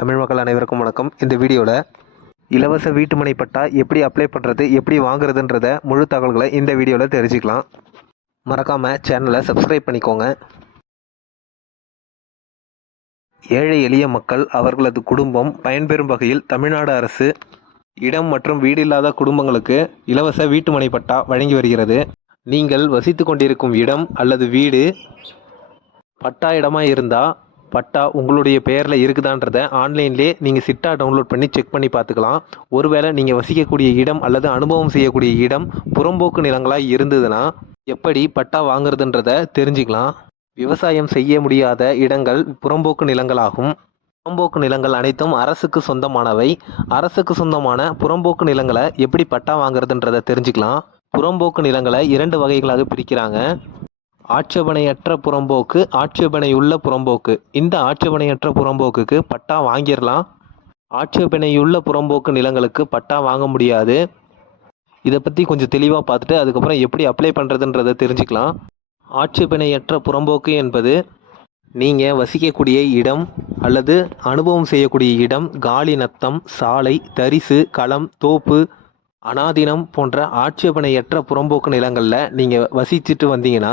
தமிழ் மக்கள் அனைவருக்கும் வணக்கம். இந்த வீடியோவில் இலவச வீட்டுமனை பட்டா எப்படி அப்ளை பண்ணுறது எப்படி வாங்குறதுன்றத முழு தகவல்களை இந்த வீடியோவில் தெரிஞ்சுக்கலாம். மறக்காமல் சேனலை சப்ஸ்கிரைப் பண்ணிக்கோங்க. ஏழை எளிய மக்கள் அவர்களது குடும்பம் பயன்பெறும் வகையில் தமிழ்நாடு அரசு இடம் மற்றும் வீடு இல்லாத குடும்பங்களுக்கு இலவச வீட்டுமனை பட்டா வழங்கி வருகிறது. நீங்கள் வசித்து கொண்டிருக்கும் இடம் அல்லது வீடு பட்டா இடமாக இருந்தால் பட்டா உங்களுடைய பெயரில் இருக்குதான்றத ஆன்லைன்லேயே நீங்கள் சிட்டா டவுன்லோட் பண்ணி செக் பண்ணி பார்த்துக்கலாம். ஒருவேளை நீங்கள் வசிக்கக்கூடிய இடம் அல்லது அனுபவம் செய்யக்கூடிய இடம் புறம்போக்கு நிலங்களாக இருந்ததுன்னா எப்படி பட்டா வாங்குறதுன்றத தெரிஞ்சுக்கலாம். விவசாயம் செய்ய முடியாத இடங்கள் புறம்போக்கு நிலங்களாகும். புறம்போக்கு நிலங்கள் அனைத்தும் அரசுக்கு சொந்தமானவை. அரசுக்கு சொந்தமான புறம்போக்கு நிலங்களை எப்படி பட்டா வாங்குறதுன்றதை தெரிஞ்சுக்கலாம். புறம்போக்கு நிலங்களை இரண்டு வகைகளாக பிரிக்கிறாங்க. ஆட்சேபணையற்ற புறம்போக்கு ஆட்சேபணையுள்ள புறம்போக்கு. இந்த ஆட்சேபணையற்ற புறம்போக்குக்கு பட்டா வாங்கிடலாம். ஆட்சேபணையுள்ள புறம்போக்கு நிலங்களுக்கு பட்டா வாங்க முடியாது. இதை பற்றி கொஞ்சம் தெளிவாக பார்த்துட்டு அதுக்கப்புறம் எப்படி அப்ளை பண்ணுறதுன்றதை தெரிஞ்சுக்கலாம். ஆட்சேபணையற்ற புறம்போக்கு என்பது நீங்கள் வசிக்கக்கூடிய இடம் அல்லது அனுபவம் செய்யக்கூடிய இடம் காலி நத்தம் சாலை தரிசு களம் தோப்பு அனாதீனம் போன்ற ஆட்சேபணையற்ற புறம்போக்கு நிலங்களில் நீங்கள் வசிச்சுட்டு வந்தீங்கன்னா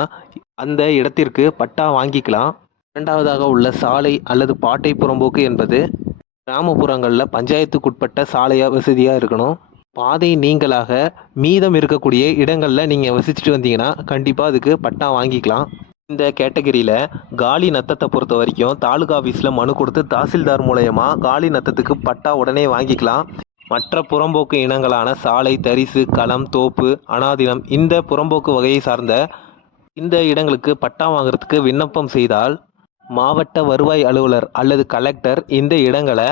அந்த இடத்திற்கு பட்டா வாங்கிக்கலாம். இரண்டாவதாக உள்ள சாலை அல்லது பாட்டை புறம்போக்கு என்பது கிராமப்புறங்களில் பஞ்சாயத்துக்குட்பட்ட சாலையாக வசதியாக இருக்கணும். பாதை நீங்களாக மீதம் இருக்கக்கூடிய இடங்களில் நீங்கள் வசிச்சுட்டு வந்தீங்கன்னா கண்டிப்பாக அதுக்கு பட்டா வாங்கிக்கலாம். இந்த கேட்டகரியில் காலி நத்தத்தை பொறுத்த வரைக்கும் தாலுகா ஆஃபீஸில் மனு கொடுத்து தாசில்தார் மூலயமா காலி நத்தத்துக்கு பட்டா உடனே வாங்கிக்கலாம். மற்ற புறம்போக்கு இனங்களான சாலை தரிசு களம் தோப்பு அனாதினம் இந்த புறம்போக்கு வகையை சார்ந்த இந்த இடங்களுக்கு பட்டா வாங்குறதுக்கு விண்ணப்பம் செய்தால் மாவட்ட வருவாய் அலுவலர் அல்லது கலெக்டர் இந்த இடங்களை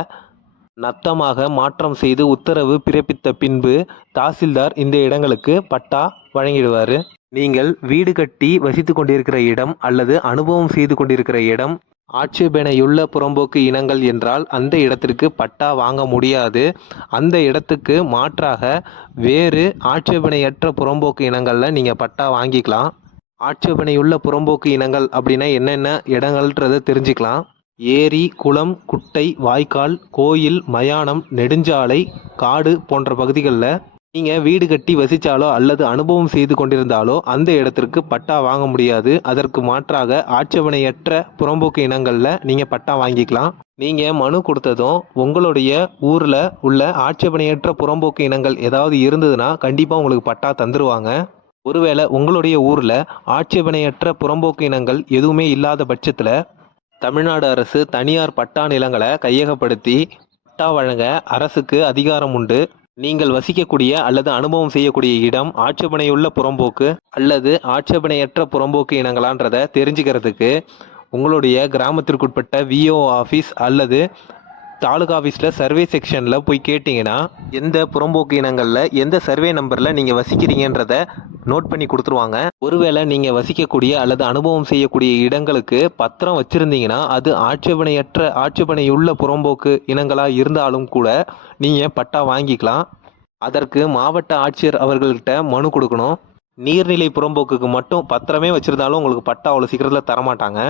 நத்தமாக மாற்றம் செய்து உத்தரவு பிறப்பித்த பின்பு தாசில்தார் இந்த இடங்களுக்கு பட்டா வழங்கிடுவார். நீங்கள் வீடு கட்டி வசித்து கொண்டிருக்கிற இடம் அல்லது அனுபவம் செய்து கொண்டிருக்கிற இடம் ஆட்சேபனையுள்ள புறம்போக்கு இனங்கள் என்றால் அந்த இடத்திற்கு பட்டா வாங்க முடியாது. அந்த இடத்துக்கு மாற்றாக வேறு ஆட்சேபனையற்ற புறம்போக்கு இனங்களில் நீங்கள் பட்டா வாங்கிக்கலாம். ஆட்சேபனையுள்ள புறம்போக்கு இனங்கள் அப்படின்னா என்னென்ன இடங்கள்ன்றதை தெரிஞ்சுக்கலாம். ஏரி குளம் குட்டை வாய்க்கால் கோயில் மயானம் நெடுஞ்சாலை காடு போன்ற பகுதிகளில் நீங்கள் வீடு கட்டி வசித்தாலோ அல்லது அனுபவம் செய்து கொண்டிருந்தாலோ அந்த இடத்திற்கு பட்டா வாங்க முடியாது. அதற்கு மாற்றாக ஆட்சேபனையற்ற புறம்போக்கு இனங்களில் நீங்கள் பட்டா வாங்கிக்கலாம். நீங்கள் மனு கொடுத்ததும் உங்களுடைய ஊரில் உள்ள ஆட்சேபனையற்ற புறம்போக்கு இனங்கள் ஏதாவது இருந்ததுன்னா கண்டிப்பாக உங்களுக்கு பட்டா தந்துருவாங்க. ஒருவேளை உங்களுடைய ஊரில் ஆட்சேபனையற்ற புறம்போக்கு இனங்கள் எதுவுமே இல்லாத பட்சத்தில் தமிழ்நாடு அரசு தனியார் பட்டா நிலங்களை கையகப்படுத்தி பட்டா வழங்க அரசுக்கு அதிகாரம் உண்டு. நீங்கள் வசிக்கக்கூடிய அல்லது அனுபவம் செய்யக்கூடிய இடம் ஆட்சேபனையுள்ள புறம்போக்கு அல்லது ஆட்சேபனையற்ற புறம்போக்கு இனங்களான்றதை தெரிஞ்சுக்கிறதுக்கு உங்களுடைய கிராமத்திற்குட்பட்ட விஓ ஆஃபீஸ் அல்லது தாலுகா ஆஃபீஸில் சர்வே செக்ஷனில் போய் கேட்டிங்கன்னா எந்த புறம்போக்கு இனங்களில் எந்த சர்வே நம்பரில் நீங்கள் வசிக்கிறீங்கன்றத நோட் பண்ணி கொடுத்துருவாங்க. ஒருவேளை நீங்கள் வசிக்கக்கூடிய அல்லது அனுபவம் செய்யக்கூடிய இடங்களுக்கு பத்திரம் வச்சுருந்தீங்கன்னா அது ஆட்சேபனையற்ற ஆட்சேபனையுள்ள புறம்போக்கு இனங்களாக இருந்தாலும் கூட நீங்கள் பட்டா வாங்கிக்கலாம். அதற்கு மாவட்ட ஆட்சியர் அவர்கள்ட்ட மனு கொடுக்கணும். நீர்நிலை புறம்போக்குக்கு மட்டும் பத்திரமே வச்சுருந்தாலும் உங்களுக்கு பட்டா அவ்வளோ சீக்கிரத்தில் தரமாட்டாங்க.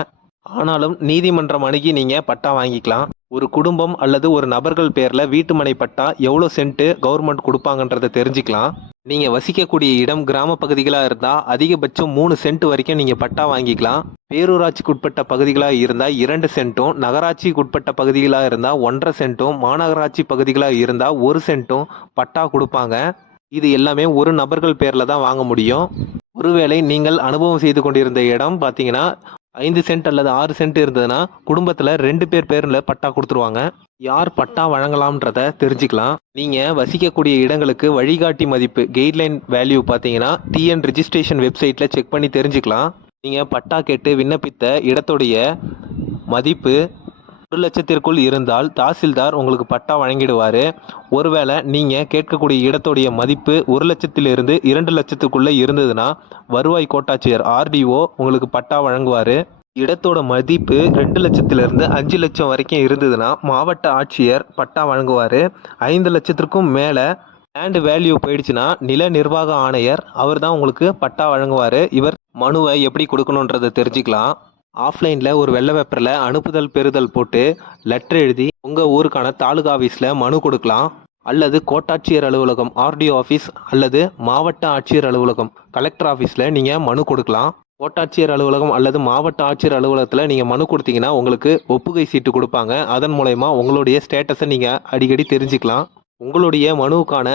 ஆனாலும் நீதிமன்றம் அணுகி நீங்கள் பட்டா வாங்கிக்கலாம். ஒரு குடும்பம் அல்லது ஒரு நபர்கள் பேரில் வீட்டுமனை பட்டா எவ்வளோ சென்ட்டு கவர்மெண்ட் கொடுப்பாங்கன்றதை தெரிஞ்சுக்கலாம். நீங்கள் வசிக்கக்கூடிய இடம் கிராம பகுதிகளாக இருந்தால் அதிகபட்சம் மூணு சென்ட் வரைக்கும் நீங்கள் பட்டா வாங்கிக்கலாம். பேரூராட்சிக்குட்பட்ட பகுதிகளாக இருந்தால் இரண்டு சென்ட்டும் நகராட்சிக்குட்பட்ட பகுதிகளாக இருந்தால் ஒன்றரை சென்ட்டும் மாநகராட்சி பகுதிகளாக இருந்தால் ஒரு சென்ட்டும் பட்டா கொடுப்பாங்க. இது எல்லாமே ஒரு நபர்கள் பேரில் தான் வாங்க முடியும். ஒருவேளை நீங்கள் அனுபவம் செய்து கொண்டிருந்த இடம் பார்த்தீங்கன்னா ஐந்து சென்ட் அல்லது ஆறு சென்ட் இருந்ததுன்னா குடும்பத்தில் ரெண்டு பேர் பேரில் பட்டா கொடுத்துருவாங்க. யார் பட்டா வழங்கலாம்ன்றத தெரிஞ்சுக்கலாம். நீங்கள் வசிக்கக்கூடிய இடங்களுக்கு வழிகாட்டி மதிப்பு கைட்லைன் வேல்யூ பார்த்தீங்கன்னா டிஎன் ரிஜிஸ்ட்ரேஷன் வெப்சைட்டில் செக் பண்ணி தெரிஞ்சுக்கலாம். நீங்கள் பட்டா கேட்டு விண்ணப்பித்த இடத்துடைய மதிப்பு ஒரு லட்சத்திற்குள் இருந்தால் தாசில்தார் உங்களுக்கு பட்டா வழங்கிடுவார். ஒருவேளை நீங்கள் கேட்கக்கூடிய இடத்துடைய மதிப்பு ஒரு லட்சத்திலிருந்து இரண்டு லட்சத்துக்குள்ளே இருந்ததுன்னா வருவாய் கோட்டாட்சியர் ஆர்டிஓ உங்களுக்கு பட்டா வழங்குவார். இடத்தோட மதிப்பு ரெண்டு லட்சத்திலிருந்து அஞ்சு லட்சம் வரைக்கும் இருந்ததுன்னா மாவட்ட ஆட்சியர் பட்டா வழங்குவார். ஐந்து லட்சத்திற்கும் மேலே லேண்டு வேல்யூ போயிடுச்சுன்னா நில நிர்வாக ஆணையர் அவர் தான் உங்களுக்கு பட்டா வழங்குவார். இவர் மனுவை எப்படி கொடுக்கணுன்றதை தெரிஞ்சுக்கலாம். ஆஃப்லைனில் ஒரு வெள்ளை பேப்பரில் அனுப்புதல் பெறுதல் போட்டு லெட்டர் எழுதி உங்கள் ஊருக்கான தாலுகா ஆஃபீஸில் மனு கொடுக்கலாம். அல்லது கோட்டாட்சியர் அலுவலகம் ஆர்டிஓ ஆஃபீஸ் அல்லது மாவட்ட ஆட்சியர் அலுவலகம் கலெக்டர் ஆஃபீஸில் நீங்கள் மனு கொடுக்கலாம். கோட்டாட்சியர் அலுவலகம் அல்லது மாவட்ட ஆட்சியர் அலுவலகத்தில் நீங்கள் மனு கொடுத்தீங்கன்னா உங்களுக்கு ஒப்புகை சீட்டு கொடுப்பாங்க. அதன் மூலயமா உங்களுடைய ஸ்டேட்டஸை நீங்கள் அடிக்கடி தெரிஞ்சுக்கலாம். உங்களுடைய மனுவுக்கான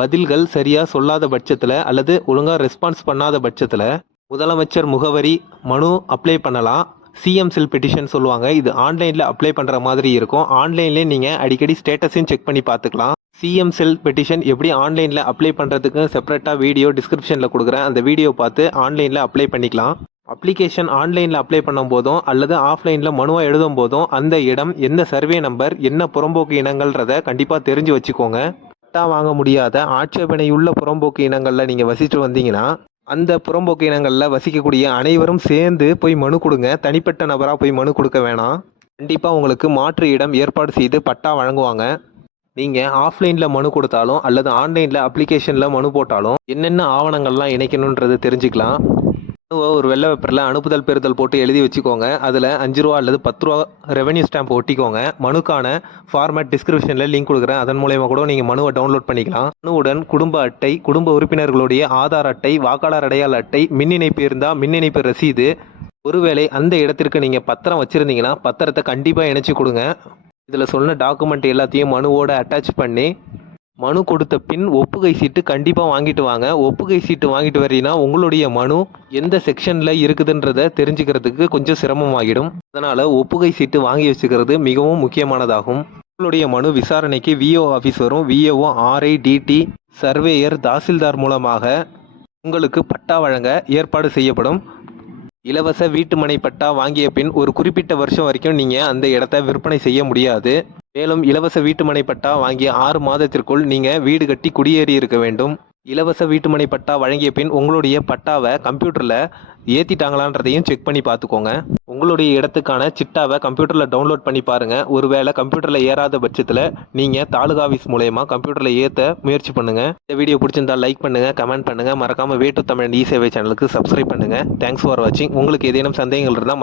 பதில்கள் சரியாக சொல்லாத பட்சத்தில் அல்லது ஒழுங்காக ரெஸ்பான்ஸ் பண்ணாத பட்சத்தில் முதலமைச்சர் முகவரி மனு அப்ளை பண்ணலாம். சிஎம் செல் பெட்டிஷன் சொல்லுவாங்க. இது ஆன்லைனில் அப்ளை பண்ணுற மாதிரி இருக்கும். ஆன்லைன்லேயே நீங்கள் அடிக்கடி ஸ்டேட்டஸையும் செக் பண்ணி பார்த்துக்கலாம். சிஎம் செல் பெட்டிஷன் எப்படி ஆன்லைனில் அப்ளை பண்ணுறதுக்கு செப்பரேட்டாக வீடியோ டிஸ்கிரிப்ஷனில் கொடுக்குறேன். அந்த வீடியோ பார்த்து ஆன்லைனில் அப்ளை பண்ணிக்கலாம். அப்ளிகேஷன் ஆன்லைனில் அப்ளை பண்ணும் போதும் அல்லது ஆஃப்லைனில் மனுவை எழுதும் போதும் அந்த இடம் என்ன சர்வே நம்பர் என்ன புறம்போக்கு இனங்கள்ன்றத கண்டிப்பாக தெரிஞ்சு வச்சுக்கோங்க. பட்டா வாங்க முடியாத ஆட்சேபனையுள்ள புறம்போக்கு இனங்களில் நீங்கள் வசித்து வந்தீங்கன்னா அந்த புறம்போக்கு இனங்களில் வசிக்கக்கூடிய அனைவரும் சேர்ந்து போய் மனு கொடுங்க. தனிப்பட்ட நபராக போய் மனு கொடுக்க வேணாம். கண்டிப்பாக உங்களுக்கு மாற்று இடம் ஏற்பாடு செய்து பட்டா வழங்குவாங்க. நீங்கள் ஆஃப்லைனில் மனு கொடுத்தாலும் அல்லது ஆன்லைனில் அப்ளிகேஷனில் மனு போட்டாலும் என்னென்ன ஆவணங்கள்லாம் இணைக்கணுன்றது தெரிஞ்சுக்கலாம். ஒரு வெள்ளை பேப்பரில் அனுப்புதல் பெறுதல் போட்டு எழுதி வச்சுக்கோங்க. அதில் அஞ்சு ரூபா அல்லது பத்து ரூபா ரெவன்யூ ஸ்டாம்ப் ஒட்டிக்கோங்க. மனுக்கான ஃபார்மேட் டிஸ்கிரிப்ஷனில் லிங்க் கொடுக்குறேன். அதன் மூலயமா கூட நீங்கள் மனுவை டவுன்லோட் பண்ணிக்கலாம். மனுவுடன் குடும்ப அட்டை குடும்ப உறுப்பினர்களுடைய ஆதார் அட்டை வாக்காளர் அடையாள அட்டை மின் இணைப்பு இருந்தால் மின் இணைப்பு ரசீது. ஒருவேளை அந்த இடத்திற்கு நீங்கள் பத்திரம் வச்சுருந்தீங்கன்னா பத்திரத்தை கண்டிப்பாக இணைச்சி கொடுங்க. இதில் சொன்ன டாக்குமெண்ட் எல்லாத்தையும் மனுவோட அட்டாச் பண்ணி மனு கொடுத்த பின் ஒப்புகை சீட்டு கண்டிப்பாக வாங்கிட்டு வாங்க. ஒப்புகை சீட்டு வாங்கிட்டு வரீங்கன்னா உங்களுடைய மனு எந்த செக்ஷனில் இருக்குதுன்றத தெரிஞ்சுக்கிறதுக்கு கொஞ்சம் சிரமமாகிடும். அதனால் ஒப்புகை சீட்டு வாங்கி வச்சுக்கிறது மிகவும் முக்கியமானதாகும். உங்களுடைய மனு விசாரணைக்கு விஓ ஆஃபீஸ் வரும். VO RI DT surveyor tahsildar மூலமாக உங்களுக்கு பட்டா வழங்க ஏற்பாடு செய்யப்படும். இலவச வீட்டுமனை பட்டா வாங்கிய பின் ஒரு குறிப்பிட்ட வருஷம் வரைக்கும் நீங்கள் அந்த இடத்த விற்பனை செய்ய முடியாது. மேலும் இலவச வீட்டுமனை பட்டா வாங்கிய ஆறு மாதத்திற்குள் நீங்கள் வீடு கட்டி குடியேறி இருக்க வேண்டும். இலவச வீட்டுமனை பட்டா வழங்கிய பின் உங்களுடைய பட்டாவை கம்ப்யூட்டரில் ஏற்றிட்டாங்களான்றதையும் செக் பண்ணி பார்த்துக்கோங்க. உங்களுடைய இடத்துக்கான சிட்டாவை கம்ப்யூட்டரில் டவுன்லோட் பண்ணி பாருங்கள் ஒருவேளை கம்ப்யூட்டரில் ஏறாத பட்சத்தில் நீங்கள் தாலுகா ஆஃபீஸ் மூலயமா கம்ப்யூட்டரில் ஏற்ற முயற்சி பண்ணுங்கள் இந்த வீடியோ பிடிச்சிருந்தா லைக் பண்ணுங்கள் கமெண்ட் பண்ணுங்கள் மறக்காமல் வேட்டு தமிழ் இ சேவை சேனலுக்கு சப்ஸ்கிரைப் பண்ணுங்கள் தேங்க்ஸ் ஃபார் வாட்சிங் உங்களுக்கு ஏதேனும் சந்தேகங்கள் இருந்தால்